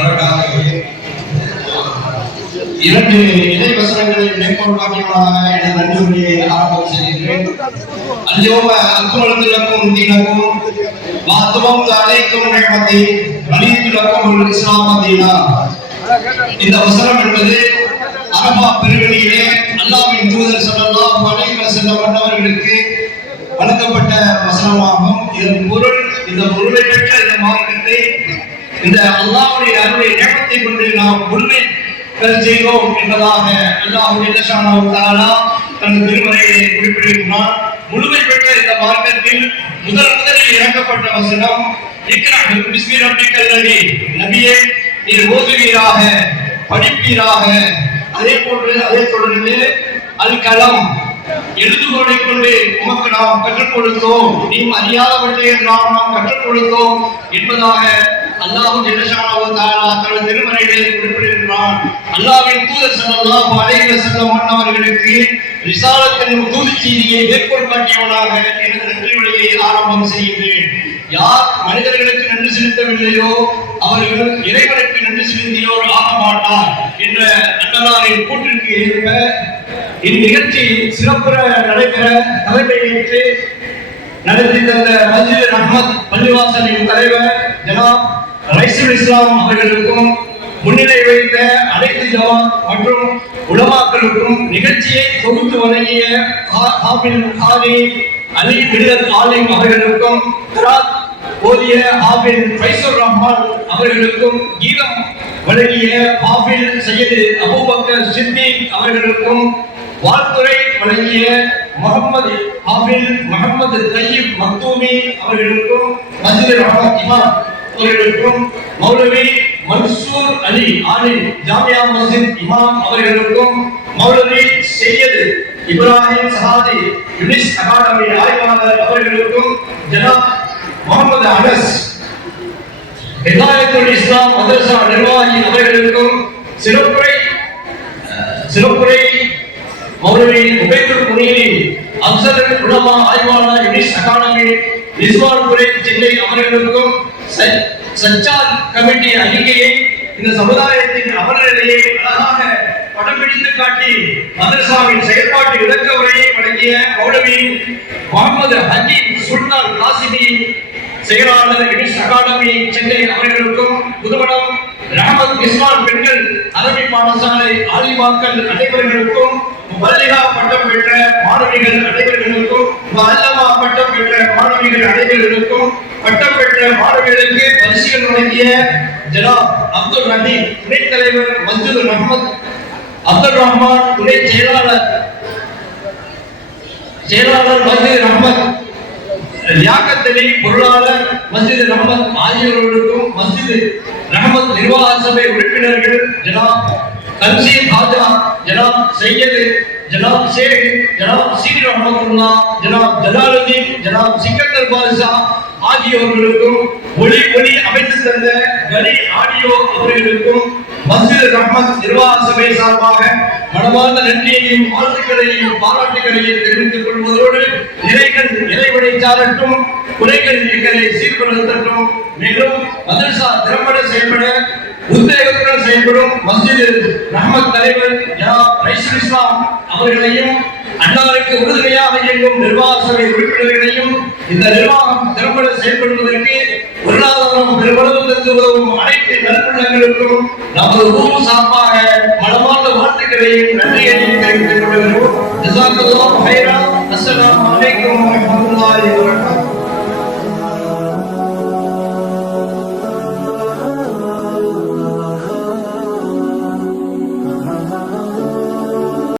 வரக்காக இரண்டு இறை வசனங்களை மேற்கொள்வாக்கியமாக எனது நன்றியை ஆரம்பம் செய்கிறேன். அல்யோம அக்மல்து லக்கும் தீனக்கும் வ அத்மம்து அலைக்கும் நிஅமதி வ ரதீது லக்கும் அல் இஸ்லாம தீனா. இந்த வசனம் என்பது அரபா பெருவெளியிலே அல்லாஹ்வின் தூதர் ஸல்லல்லாஹு அலைஹி வஸல்லம் அவர்களுக்கு வழங்கப்பட்ட வசனமாகும். இதன் பொருள், இந்த பொருளை பெற்ற இந்த மார்க்கத்தை இந்த அல்லாஹ்வுடைய அருளை நியமத்தை கொண்டு நாம் முழுமை செய்தோம் என்பதாக அல்லாஹ் ஜல்லஷானஹு தஆலா தனது திருமறையிலே குறிப்பிடுகிறார். முழுமை பெற்ற இந்த மார்க்கத்தில் முதலில் இறக்கப்பட்ட வசனம் இக்ரா பிஸ்மி ரப்பிக்கல் லதீ. நபியே, நீர் ஓதுவீராக, படிப்பீராக. அதே தொடர்ந்து அல் கலம், எழுதுகோலை கொண்டு உமக்கு நாம் கற்றுக் கொடுத்தோம், நீ அறியாதவற்றை நாம் கற்றுக் கொடுத்தோம் என்பதாக அல்லாஹ் ஜல்லஷானஹு தஆலா தனது திருமறையிலே குறிப்பிடுகிறான். அல்லாஹ்வின் தூதர் ஸல்லல்லாஹு அலைஹி வஸல்லம் அவர்களுக்கு ரிசாலத் என்னும் தூதுச் செய்தியை மேற்கோள் காட்டியவனாக எனது நன்றியுரையை ஆரம்பம் செய்கின்றேன். யார் மனிதர்களுக்கு நன்றி செலுத்தவில்லையோ அவர்கள் இறைவனுக்கு நன்றி செலுத்தியோர் ஆக மாட்டார் என்ற அண்ணலாரின் கூற்றிற்கு ஏற்ப இந்நிகழ்ச்சி சிறப்புற நடைபெற தலைமையேற்று நடத்தி தந்த மஸ்ஜித் அஹ்மத் பள்ளிவாசலின் தலைவர் ஜனாப் ரைசுல் இஸ்லாம் அவர்களுக்கும், முன்னிலை வைத்த அனைத்து ஜமாத் மற்றும் உலமாக்களுக்கும், நிகழ்ச்சியை தொகுத்து வழங்கிய ஹாஃபில் காதி அலி பில்லத் ஆலிம் அவர்களுக்கும், கிராத் ஓதிய ஹாஃபில் ஃபைசுர் ரஹ்மான் அவர்களுக்கும், கீதம் வழங்கிய ஹாஃபில் சையது அபூபக்கர் சித்திக் அவர்களுக்கும், வாழ்த்துறை வழங்கிய முகமது ஹாஃபில் முகமது தய்யிப் மக்தூமி அவர்களுக்கும், மஸ்ஜித் ரஹ்மத் இமாம் அவர்களுக்கும், மௌலவி மன்சூர் அலி ஆலிம் ஜாமியா மஸ்ஜித் இமாம் அவர்களுக்கும், மௌலவி சையது இப்ராஹிம் சஹாதி யுனிஸ் அகாடமி ஆய்வாளர் அவர்களுக்கும், ஜனாப் முகமது அனஸ் ஹிதாயத்துல் இஸ்லாம் மதரசா நிர்வாகி அவர்களுக்கும், சிறப்புரை மௌலவி உபைதுல் முனீரி அப்சல் உலமா ஆய்வாளர் யுனிஸ் அகாடமி ரிஸ்வான்புரை சென்னை அவர்களுக்கும், சச்சாத் கமிட்டி அறிக்கையை இந்த சமுதாயத்தின் அவலநிலையை அழகாக படம் பிடித்து காட்டி மதரசாவின் செயற்பாட்டு விளக்க உரையை வழங்கிய மௌலவி முகமது ஹக்கீம் சுல்தான் காசிமி செயலாளர் யுனிஸ் அகாடமி சென்னை அவர்களுக்கும், புதுமணம் ரஹமத் இஸ்மான் பெண்கள் அரபி பாடசாலை ஆலிமாக்கள் அனைவர்களுக்கும், முபல்லிகா பட்டம் பெற்ற மாணவிகள் அனைவர்களுக்கும், முஅல்லமா பட்டம் பெற்ற மாணவிகள் அனைவர்களுக்கும், பட்டம் பெற்ற மாணவிகளுக்கு பரிசுகள் வழங்கிய ஜனாப் அப்துல் ரஹீம் துணைத் தலைவர் மஸ்ஜித் ரஹ்மத், அப்துல் ரஹ்மான் துணை செயலாளர் மஸ்ஜித் ரஹ்மத், லியாகத் அலி பொருளாளர் மஸ்ஜித் ரஹ்மத் ஆகியோர்களுக்கும், மஸ்ஜித் ரஹ்மத் நிர்வாக சபை உறுப்பினர்கள் ஜனாப் தன்சீர் ஹாஜா, ஜனாப் சையது, ஜனாப் ஷேக், ஜனாப் சீர் ரஹ்மத்துல்லா, ஜனாப் ஜலாலுதீன், ஜனாப் சிக்கந்தர் பாதுஷா ஆகியோர்களுக்கும், ஒளி அமைத்து தந்த கலி ஆடியோ அவர்களுக்கும், மஸ்ஜித் ரஹ்மத் நிர்வாக சபை சார்பாக மனமார்ந்த நன்றியையும் வாழ்த்துக்களையும் பாராட்டுகளையும் தெரிவித்துக் கொள்வதோடு, இறைவனை சாரட்டும், குறைகள் எங்களை சீர்படுத்தட்டும். மேலும் மதரசா திறம்பட செயல்பட உத்வேகத்துடன் செயல்படும் மஸ்ஜித் ரஹ்மத் தலைவர் ஜனாப் ரைசுல் இஸ்லாம் அவர்களையும், அன்னாருக்கு உறுதுணையாக இயங்கும் நிர்வாக சபை உறுப்பினர்களையும், இந்த நிர்வாகம் திறம்பட செயல்படுவதற்கு பொருளாதாரம் பெருமளவு தந்து உதவும் அனைத்து நற்புள்ளங்களுக்கும் நமது ஊர் சார்பாக மனமார்ந்த வாழ்த்துக்களையும் நன்றியையும் தெரிவித்துக் கொள்கிறோம். ஜஸாக்கல்லாஹு ஹைரா. அஸ்ஸலாமு அலைக்கும் வரஹ்மத்துல்லாஹி வபரகாத்துஹு.